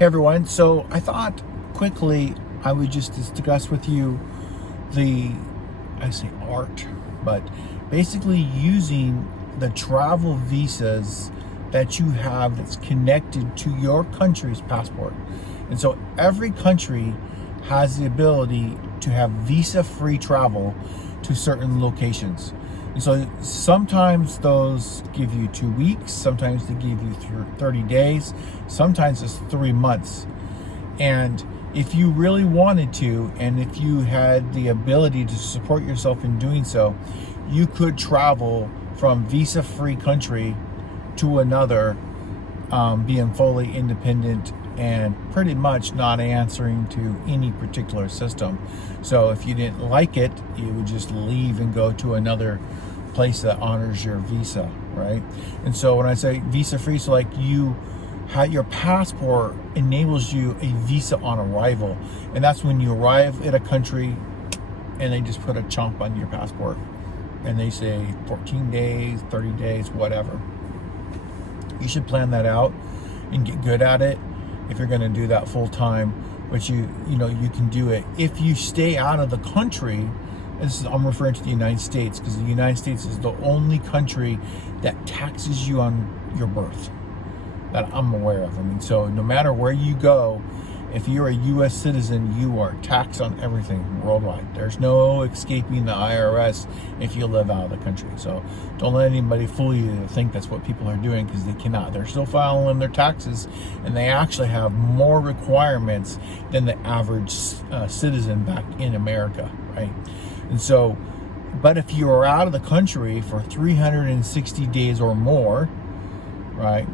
Hey everyone, so I thought quickly I would just discuss with you I say art, but basically using the travel visas that you have that's connected to your country's passport. And so every country has the ability to have visa-free travel to certain locations. And so sometimes those give you 2 weeks, sometimes they give you 30 days, sometimes it's 3 months. And if you really wanted to, and if you had the ability to support yourself in doing so, you could travel from visa-free country to another, being fully independent and pretty much not answering to any particular system. So if you didn't like it, you would just leave and go to another place that honors your visa, right? And so when I say visa free, so like your passport enables you a visa on arrival, and that's when you arrive at a country and they just put a chomp on your passport and they say 14 days, 30 days, whatever. You should plan that out and get good at it if you're going to do that full time, but you can do it if you stay out of the country. I'm referring to the United States, because the United States is the only country that taxes you on your birth that I'm aware of. I mean, so no matter where you go, if you're a U.S. citizen, you are taxed on everything worldwide. There's no escaping the IRS if you live out of the country. So don't let anybody fool you to think that's what people are doing, because they cannot. They're still filing their taxes, and they actually have more requirements than the average citizen back in America, right? And so, but if you are out of the country for 360 days or more, right,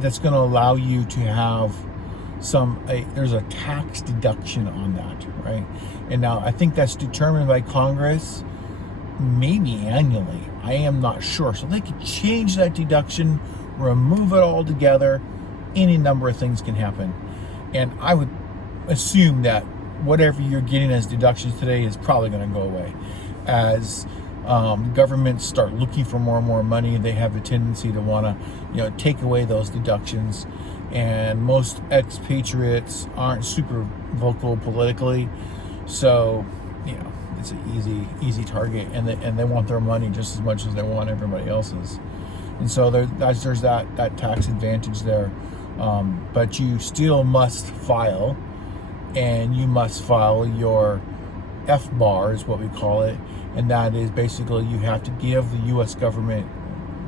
that's going to allow you to have there's a tax deduction on that, right? And now I think that's determined by Congress, maybe annually. I am not sure. So they could change that deduction, remove it altogether. Any number of things can happen. And I would assume that whatever you're getting as deductions today is probably going to go away. As governments start looking for more and more money, they have a tendency to want to, take away those deductions. And most expatriates aren't super vocal politically, so it's an easy target, and they want their money just as much as they want everybody else's. And so there's that tax advantage there, but you still must file, and you must file your FBAR is what we call it, and that is basically you have to give the U.S. government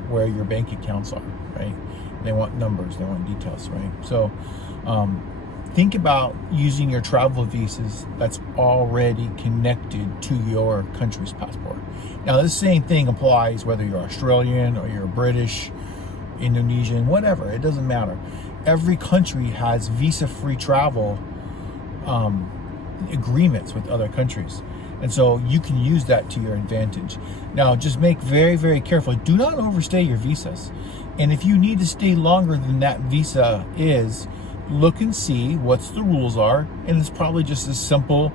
where your bank accounts are, right? They want numbers, they want details, right? So think about using your travel visas that's already connected to your country's passport. Now, this same thing applies whether you're Australian or you're British, Indonesian, whatever, it doesn't matter. Every country has visa-free travel agreements with other countries. And so you can use that to your advantage. Now, just make very, very careful. Do not overstay your visas. And if you need to stay longer than that visa is, look and see what's the rules are. And it's probably just as simple.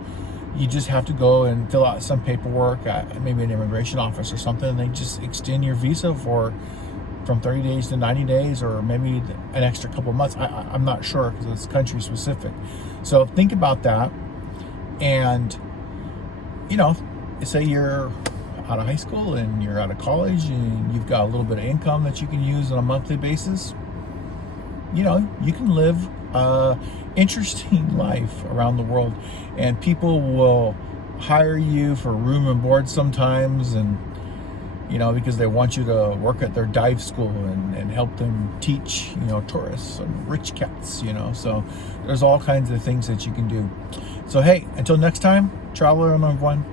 You just have to go and fill out some paperwork at maybe an immigration office or something, and they just extend your visa from 30 days to 90 days, or maybe an extra couple months. I'm not sure, because it's country specific. So think about that. And say you're out of high school and you're out of college and you've got a little bit of income that you can use on a monthly basis, you can live an interesting life around the world, and people will hire you for room and board sometimes, and because they want you to work at their dive school and help them teach tourists and rich cats, so there's all kinds of things that you can do. So hey, until next time, traveler on one.